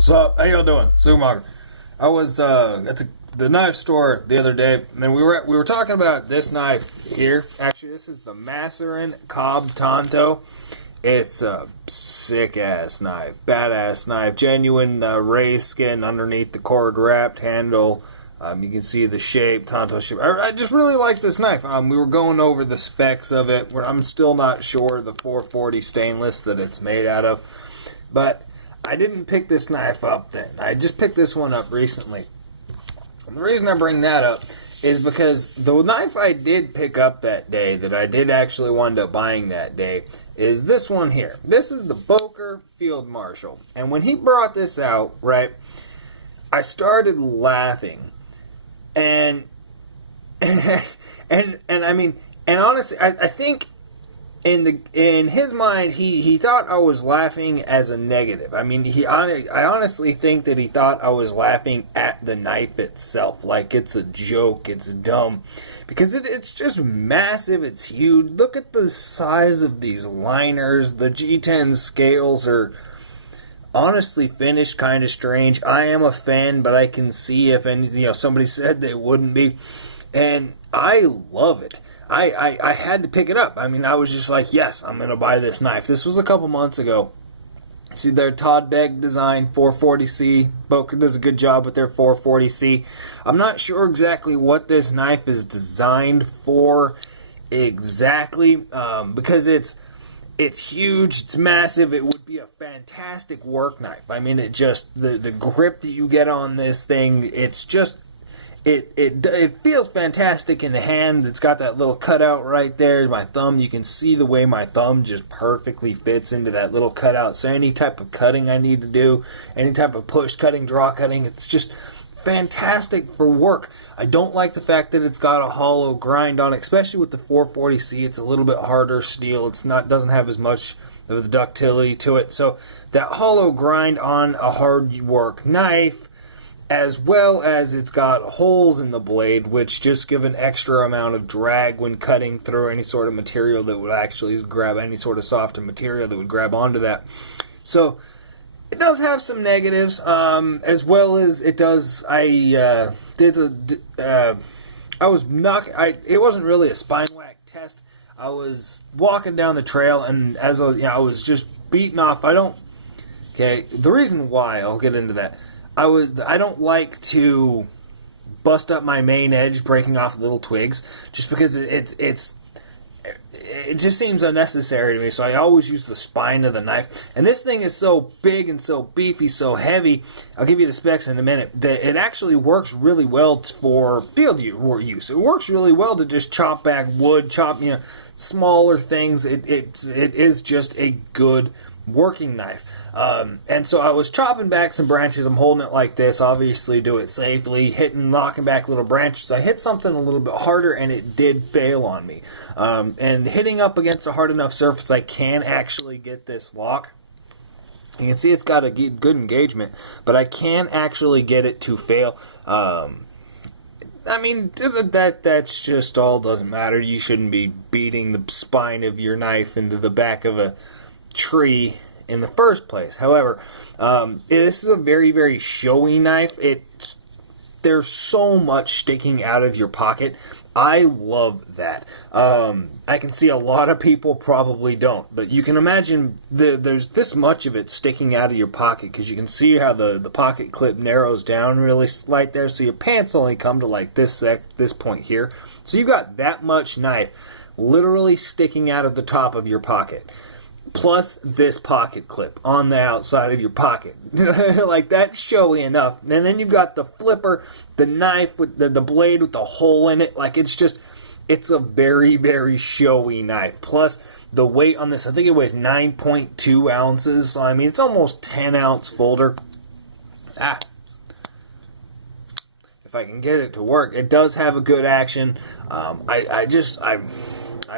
What's up? How y'all doing? Sumager. I was at the knife store the other day, and we were talking about this knife here. Actually, this is the Masserin Cobb Tonto. It's a sick ass knife, badass knife, genuine raised skin underneath the cord wrapped handle. You can see the shape, Tonto shape. I just really like this knife. We were going over the specs of it. I'm still not sure the 440 stainless that it's made out of, but I didn't pick this knife up then. I just picked this one up recently. And the reason I bring that up is because the knife I did pick up that day, that I did actually wind up buying that day, is this one here. This is the Boker Field Marshal. And when he brought this out, right, I started laughing. And I mean, and honestly, I think in his mind, he thought I was laughing as a negative. I mean, I honestly think that he thought I was laughing at the knife itself, like it's a joke, it's dumb, because it's just massive, it's huge. Look at the size of these liners. The G10 scales are honestly finished kind of strange. I am a fan, but I can see if somebody said they wouldn't be, and I love it. I had to pick it up. I mean, I was just like, yes, I'm going to buy this knife. This was a couple months ago. See their Todd Begg design 440C. Boker does a good job with their 440C. I'm not sure exactly what this knife is designed for exactly, because it's huge, it's massive. It would be a fantastic work knife. I mean, it just, the grip that you get on this thing, it's just, It feels fantastic in the hand. It's got that little cutout right there. My thumb, you can see the way my thumb just perfectly fits into that little cutout. So any type of cutting I need to do, any type of push cutting, draw cutting, it's just fantastic for work. I don't like the fact that it's got a hollow grind on it, especially with the 440C. It's a little bit harder steel. Doesn't have as much of the ductility to it. So that hollow grind on a hard work knife, as well as it's got holes in the blade, which just give an extra amount of drag when cutting through any sort of material that would actually grab any sort of softer material that would grab onto that. So it does have some negatives, as well as it does. It wasn't really a spine whack test. I was walking down the trail, and as I was just beating off. The reason why, I'll get into that. I don't like to bust up my main edge breaking off little twigs, just because it just seems unnecessary to me. So I always use the spine of the knife. And this thing is so big and so beefy, so heavy. I'll give you the specs in a minute. That it actually works really well for field use. It works really well to just chop back wood, chop smaller things. It is just a good working knife. And so I was chopping back some branches. I'm holding it like this, obviously do it safely, knocking back little branches. I hit something a little bit harder, and it did fail on me. And hitting up against a hard enough surface, I can actually get this lock. You can see it's got a good engagement, but I can actually get it to fail. I mean, that's just all doesn't matter. You shouldn't be beating the spine of your knife into the back of a tree in the first place. However, this is a very, very showy knife. There's so much sticking out of your pocket. I love that. I can see a lot of people probably don't, but you can imagine there's this much of it sticking out of your pocket, because you can see how the pocket clip narrows down really slight there, so your pants only come to like this point here. So you got that much knife literally sticking out of the top of your pocket, plus this pocket clip on the outside of your pocket. Like, that's showy enough. And then you've got the flipper, the knife with the blade with the hole in it. Like, it's a very, very showy knife. Plus, the weight on this, I think it weighs 9.2 ounces. So, I mean, it's almost 10-ounce folder. If I can get it to work. It does have a good action. I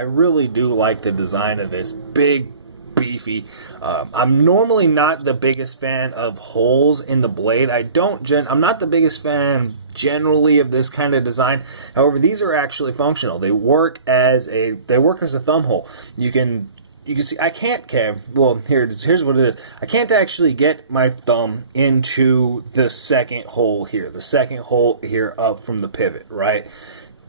really do like the design of this. Big, beefy. I'm normally not the biggest fan of holes in the blade. I'm not the biggest fan generally of this kind of design. However, these are actually functional. They work as a thumb hole. You can you can see I can't, well, here's what it is. I can't actually get my thumb into the second hole here. The second hole here up from the pivot, right? It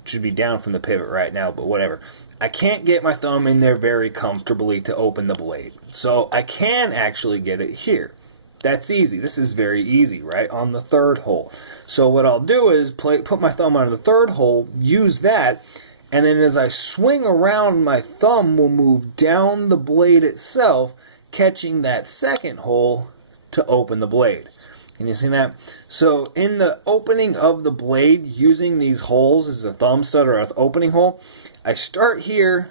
should be down from the pivot right now, but whatever. I can't get my thumb in there very comfortably to open the blade. So I can actually get it here. That's easy. This is very easy, right? On the third hole. So what I'll do is put my thumb on the third hole, use that, and then as I swing around, my thumb will move down the blade itself, catching that second hole to open the blade. Can you see that? So in the opening of the blade, using these holes as a thumb stud or an opening hole, I start here,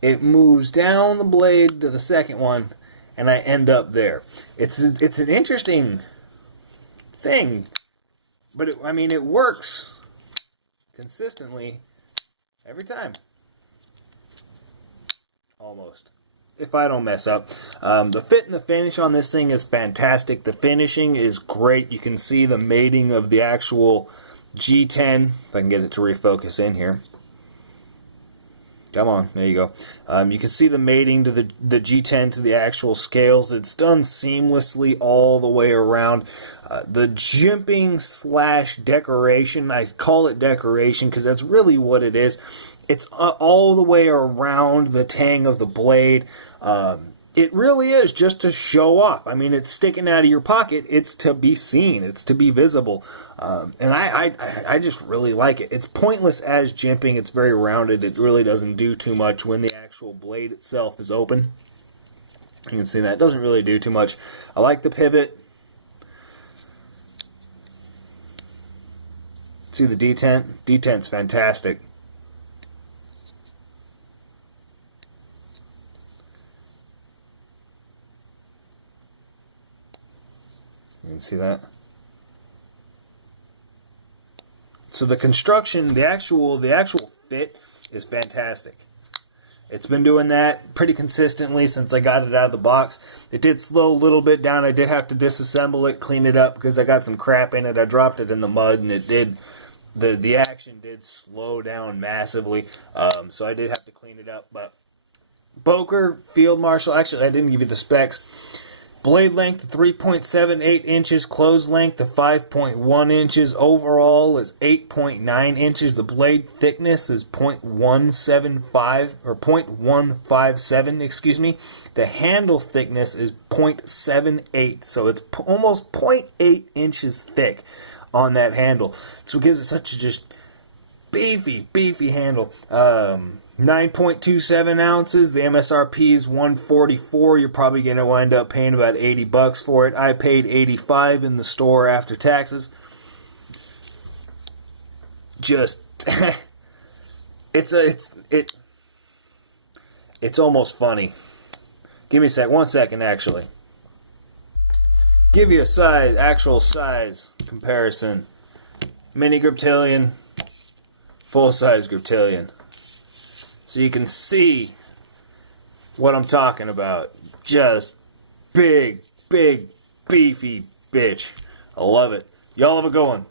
it moves down the blade to the second one, and I end up there. It's an interesting thing, but it works consistently every time, almost, if I don't mess up. The fit and the finish on this thing is fantastic. The finishing is great. You can see the mating of the actual G10. If I can get it to refocus in here. Come on, there you go. You can see the mating to the G10 to the actual scales. It's done seamlessly all the way around. The jimping / decoration, I call it decoration because that's really what it is. It's all the way around the tang of the blade. It really is just to show off. It's sticking out of your pocket. It's to be seen. It's to be visible. And I just really like it. It's pointless as jimping. It's very rounded. It really doesn't do too much when the actual blade itself is open. You can see that. It doesn't really do too much. I like the pivot. See the detent? Detent's fantastic. You can see that. So the construction, the actual fit is fantastic. It's been doing that pretty consistently since I got it out of the box. It did slow a little bit down. I did have to disassemble it, clean it up because I got some crap in it. I dropped it in the mud and it did, the action did slow down massively. So I did have to clean it up. But Boker, field marshal, actually I didn't give you the specs. Blade length 3.78 inches, close length of 5.1 inches, overall is 8.9 inches. The blade thickness is 0.175 or 0.157, excuse me. The handle thickness is 0.78, so it's almost 0.8 inches thick on that handle. So it gives it such a just beefy handle. 9.27 ounces. The MSRP is $144. You're probably going to wind up paying about $80 for it. I paid $85 in the store after taxes. Just it's almost funny. Give me a sec. 1 second, actually. Give you a actual size comparison. Mini Griptilian, full size Griptilian. So you can see what I'm talking about. Just big, beefy bitch. I love it. Y'all have a good one.